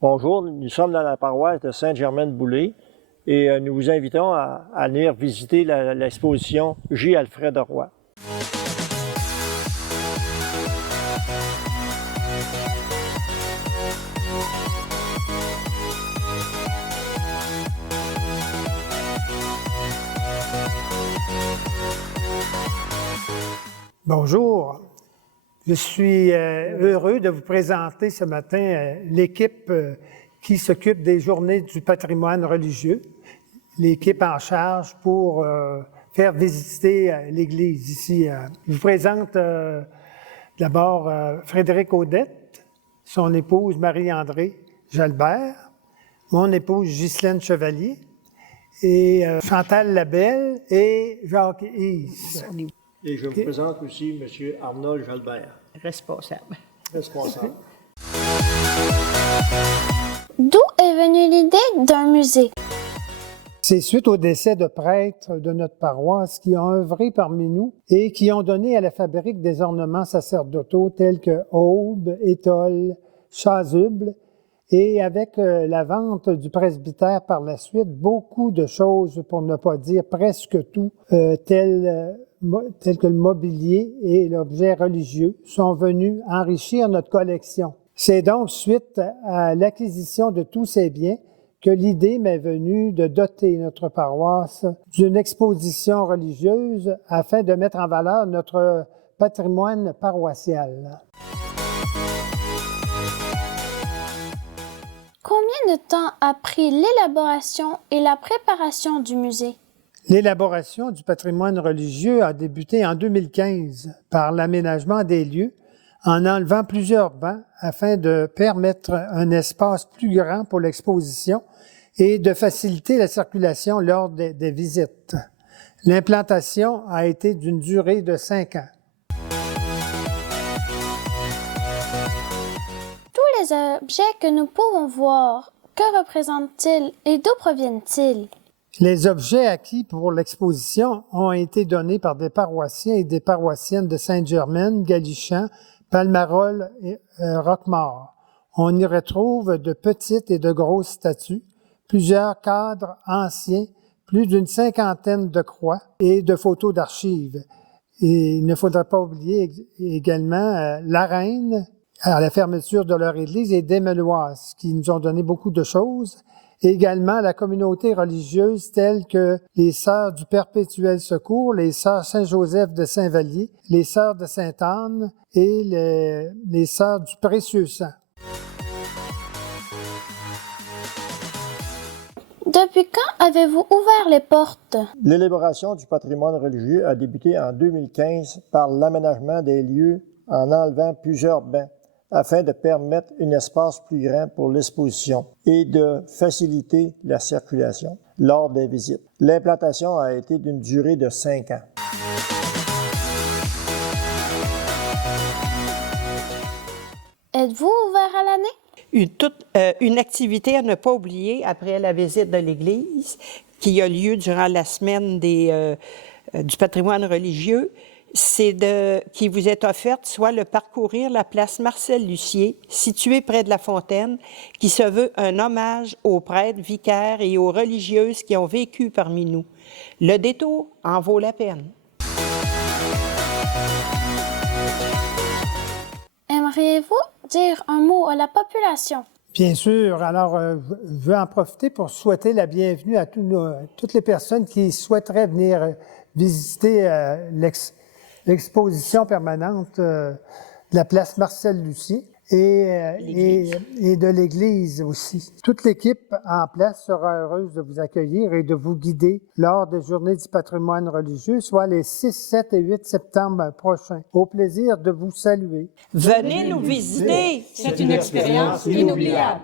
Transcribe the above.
Bonjour, nous sommes dans la paroisse de Sainte-Germaine-Boulay et nous vous invitons à venir visiter l'exposition J. Alfred Roy. Bonjour, je suis heureux de vous présenter ce matin l'équipe qui s'occupe des Journées du patrimoine religieux, l'équipe en charge pour faire visiter l'Église ici. Je vous présente d'abord Frédéric Audette, son épouse Marie-André Jalbert, mon épouse Ghislaine Chevalier, et Chantal Labelle et Jacques Is. Et je vous présente aussi M. Arnold Jalbert. Responsable. D'où est venue l'idée d'un musée? C'est suite au décès de prêtres de notre paroisse qui ont œuvré parmi nous et qui ont donné à la fabrique des ornements sacerdotaux tels que aubes, étoles, chasubles, et avec la vente du presbytère par la suite, beaucoup de choses, pour ne pas dire presque tout, tels que le mobilier et l'objet religieux, sont venus enrichir notre collection. C'est donc suite à l'acquisition de tous ces biens que l'idée m'est venue de doter notre paroisse d'une exposition religieuse afin de mettre en valeur notre patrimoine paroissial. Combien de temps a pris l'élaboration et la préparation du musée? L'élaboration du patrimoine religieux a débuté en 2015 par l'aménagement des lieux en enlevant plusieurs bancs afin de permettre un espace plus grand pour l'exposition et de faciliter la circulation lors des visites. L'implantation a été d'une durée de 5 ans. Tous les objets que nous pouvons voir, que représentent-ils et d'où proviennent-ils? Les objets acquis pour l'exposition ont été donnés par des paroissiens et des paroissiennes de Sainte-Germaine, Galichan, Palmarol et Roquemaure. On y retrouve de petites et de grosses statues, plusieurs cadres anciens, plus d'une 50aine de croix et de photos d'archives. Et il ne faudrait pas oublier également la reine à la fermeture de leur église et des Méloises, qui nous ont donné beaucoup de choses. Et également la communauté religieuse telles que les Sœurs du Perpétuel Secours, les Sœurs Saint-Joseph de Saint-Vallier, les Sœurs de Sainte-Anne et les Sœurs du Précieux Sang. Depuis quand avez-vous ouvert les portes? L'élaboration du patrimoine religieux a débuté en 2015 par l'aménagement des lieux en enlevant plusieurs bancs, afin de permettre un espace plus grand pour l'exposition et de faciliter la circulation lors des visites. L'implantation a été d'une durée de 5 ans. Êtes-vous ouvert à l'année? Une activité à ne pas oublier après la visite de l'Église qui a lieu durant la semaine du patrimoine religieux, qui vous est offerte, soit le parcourir la place Marcel-Lucier, située près de la fontaine, qui se veut un hommage aux prêtres, vicaires et aux religieuses qui ont vécu parmi nous. Le détour en vaut la peine. Aimeriez-vous dire un mot à la population? Bien sûr. Alors, je veux en profiter pour souhaiter la bienvenue à toutes les personnes qui souhaiteraient venir visiter l'exposition permanente de la place Marcel-Lucier et de l'Église aussi. Toute l'équipe en place sera heureuse de vous accueillir et de vous guider lors des Journées du patrimoine religieux, soit les 6, 7 et 8 septembre prochains. Au plaisir de vous saluer. Venez nous visiter! C'est une expérience inoubliable.